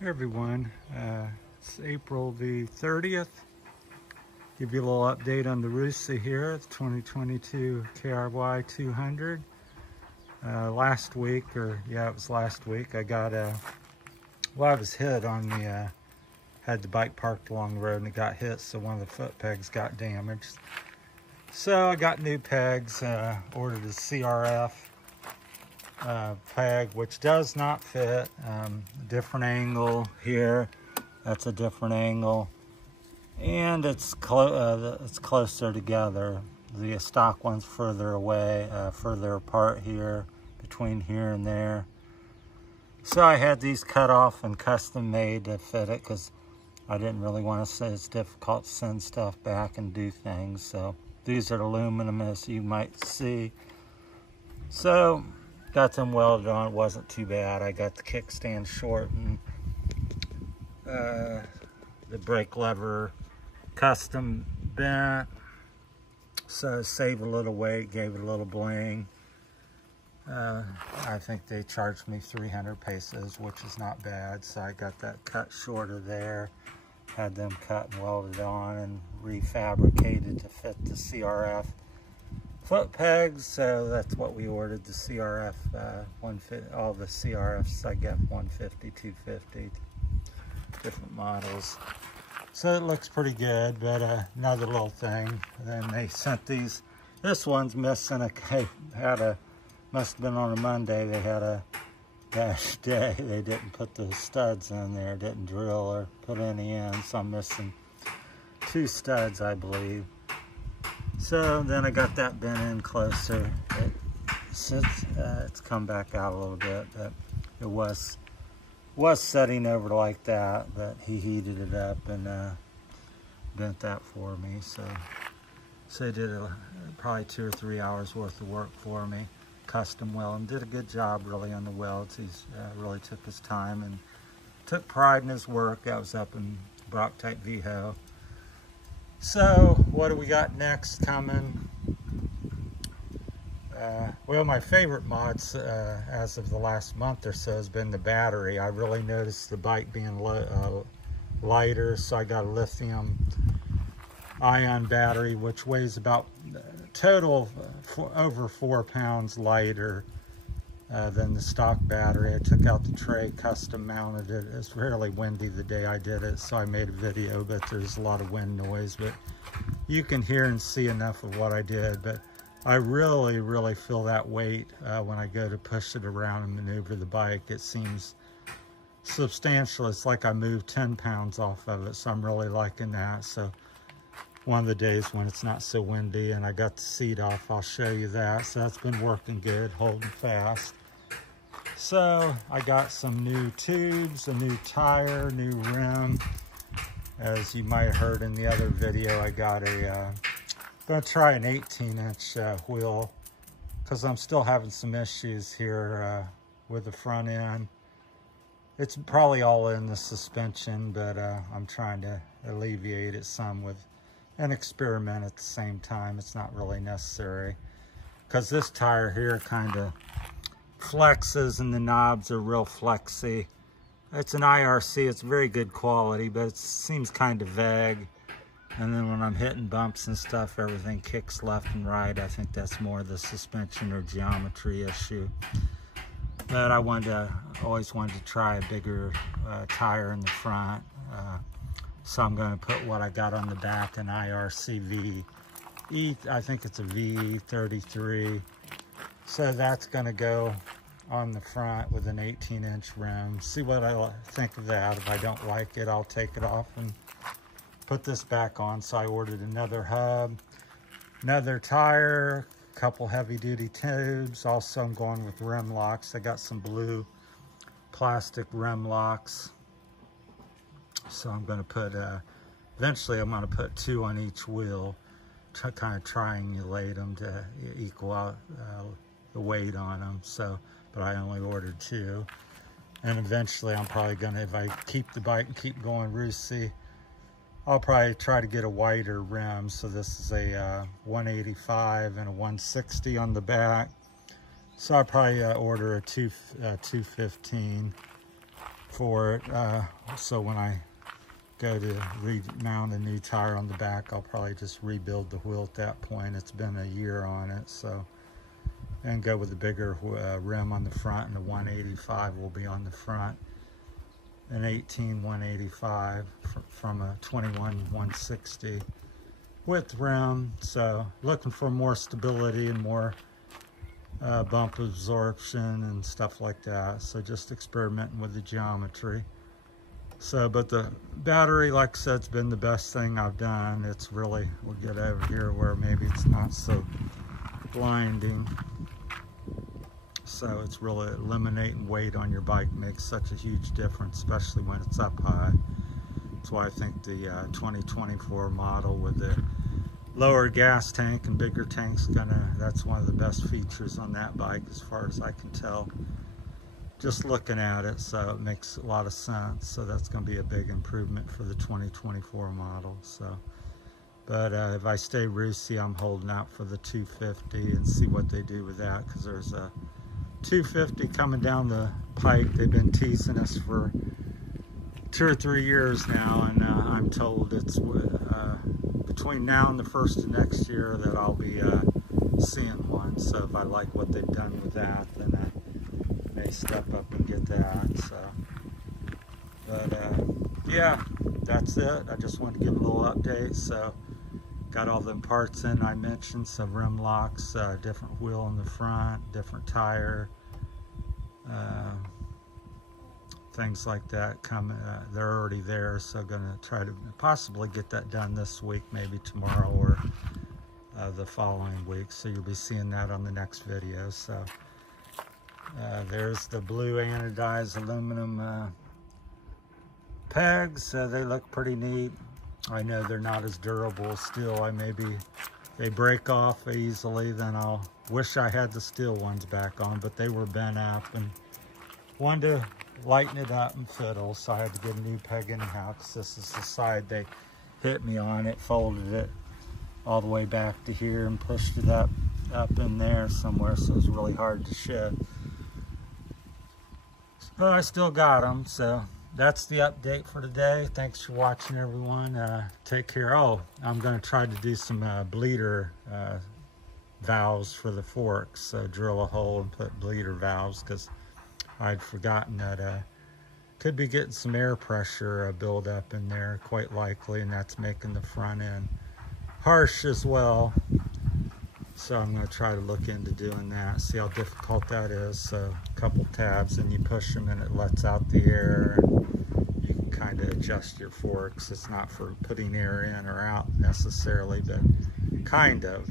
Hey everyone, it's April the 30th. Give you a little update on the Rusi here, the 2022 KRY 200. Last week, it was last week, I got I was hit on the, had the bike parked along the road and it got hit, so one of the foot pegs got damaged. So I got new pegs, ordered a CRF peg, which does not fit. Different angle here, that's a different angle, and it's closer together. The stock one's further away, further apart here, between here and there. So I had these cut off and custom made to fit it because I didn't really want to say it's difficult to send stuff back and do things. So these are aluminum, as you might see. So got them welded on. It wasn't too bad. I got the kickstand shortened, the brake lever custom bent, so save a little weight, gave it a little bling. I think they charged me 300 pesos, which is not bad. So I got that cut shorter there, had them cut and welded on and refabricated to fit the CRF foot pegs. So that's what we ordered, the CRF 150, all the CRFs I get, 150, 250, different models. So it looks pretty good, but another little thing. Then they sent these, this one's missing must have been on a Monday, they had a dash day. They didn't put the studs in there, didn't drill or put any in, so I'm missing 2 studs, I believe. So then I got that bent in closer. It's come back out a little bit, but it was setting over like that, but he heated it up and bent that for me. So he did probably 2 or 3 hours worth of work for me, custom weld, and did a good job really on the welds. He's really took his time and took pride in his work. I was up in Barotac, Viejo. So what do we got next coming? Well, my favorite mods as of the last month or so has been the battery. I really noticed the bike being lighter, so I got a lithium ion battery, which weighs about total over 4 pounds lighter than the stock battery. I took out the tray, custom mounted it. It's really windy the day I did it, so I made a video, but there's a lot of wind noise, but you can hear and see enough of what I did. But I really feel that weight when I go to push it around and maneuver the bike. It seems substantial. It's like I moved 10 pounds off of it, so I'm really liking that. So one of the days when it's not so windy and I got the seat off, I'll show you that. So that's been working good, holding fast. So I got some new tubes, a new tire, new rim. As you might have heard in the other video, I got gonna try an 18-inch wheel because I'm still having some issues here with the front end. It's probably all in the suspension, but I'm trying to alleviate it some with an experiment at the same time. It's not really necessary because this tire here kind of flexes and the knobs are real flexy. It's an IRC, it's very good quality, but it seems kind of vague. And then when I'm hitting bumps and stuff, everything kicks left and right. I think that's more the suspension or geometry issue. But I always wanted to try a bigger tire in the front. So I'm going to put what I got on the back, an IRC I think it's a VE33. So that's going to go on the front with an 18-inch rim. See what I think of that. If I don't like it, I'll take it off and put this back on. So I ordered another hub, another tire, a couple heavy-duty tubes. Also, I'm going with rim locks. I got some blue plastic rim locks. So I'm going to put, eventually I'm going to put 2 on each wheel, kind of triangulate them to equal out the weight on them. So, but I only ordered 2. And eventually I'm probably going to, if I keep the bike and keep going Rusi, I'll probably try to get a wider rim. So this is a 185 and a 160 on the back. So I'll probably order a 215 for it. So when I go to remount a new tire on the back, I'll probably just rebuild the wheel at that point. It's been a year on it, so. And go with the bigger rim on the front, and the 185 will be on the front. An 18 185 from a 21 160 width rim. So looking for more stability and more bump absorption and stuff like that. So just experimenting with the geometry. So, but the battery, like I said, it's been the best thing I've done. It's really, we'll get over here where maybe it's not so blinding. So it's really eliminating weight on your bike makes such a huge difference, especially when it's up high. That's why I think the 2024 model with the lower gas tank and bigger tank's that's one of the best features on that bike as far as I can tell. Just looking at it, so it makes a lot of sense. So that's going to be a big improvement for the 2024 model. So, but if I stay Rusi, I'm holding out for the 250 and see what they do with that, because there's a 250 coming down the pike. They've been teasing us for 2 or 3 years now, and I'm told it's between now and the first of next year that I'll be seeing one. So if I like what they've done with that, then I may step up and get that. So, but yeah, that's it. I just wanted to give a little update. So got all them parts in I mentioned, some rim locks, different wheel in the front, different tire, things like that coming. They're already there, so gonna try to possibly get that done this week, maybe tomorrow or the following week. So you'll be seeing that on the next video. So there's the blue anodized aluminum pegs. They look pretty neat. I know they're not as durable still. Maybe they break off easily, then I'll wish I had the steel ones back on, but they were bent up and wanted to lighten it up and fiddle, so I had to get a new peg anyhow, because this is the side they hit me on. It folded it all the way back to here and pushed it up in there somewhere, so it was really hard to shed. But I still got them, so that's the update for today. Thanks for watching, everyone. Take care. Oh, I'm going to try to do some bleeder valves for the forks. So drill a hole and put bleeder valves, because I'd forgotten that could be getting some air pressure build up in there, quite likely, and that's making the front end harsh as well. So I'm going to try to look into doing that, see how difficult that is. So a couple tabs and you push them and it lets out the air. You can kind of adjust your forks. It's not for putting air in or out necessarily, but kind of.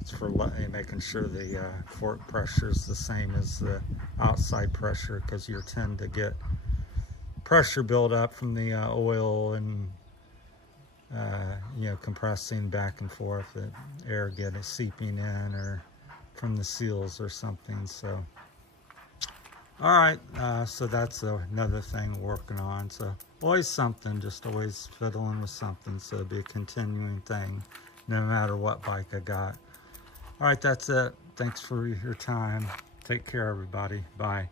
It's for making sure the fork pressure is the same as the outside pressure, because you tend to get pressure build up from the oil and you know, compressing back and forth, the air getting seeping in or from the seals or something. So all right, so that's another thing we're working on. So always something, just always fiddling with something, so it'll be a continuing thing no matter what bike I got. All right, that's it. Thanks for your time. Take care, everybody. Bye.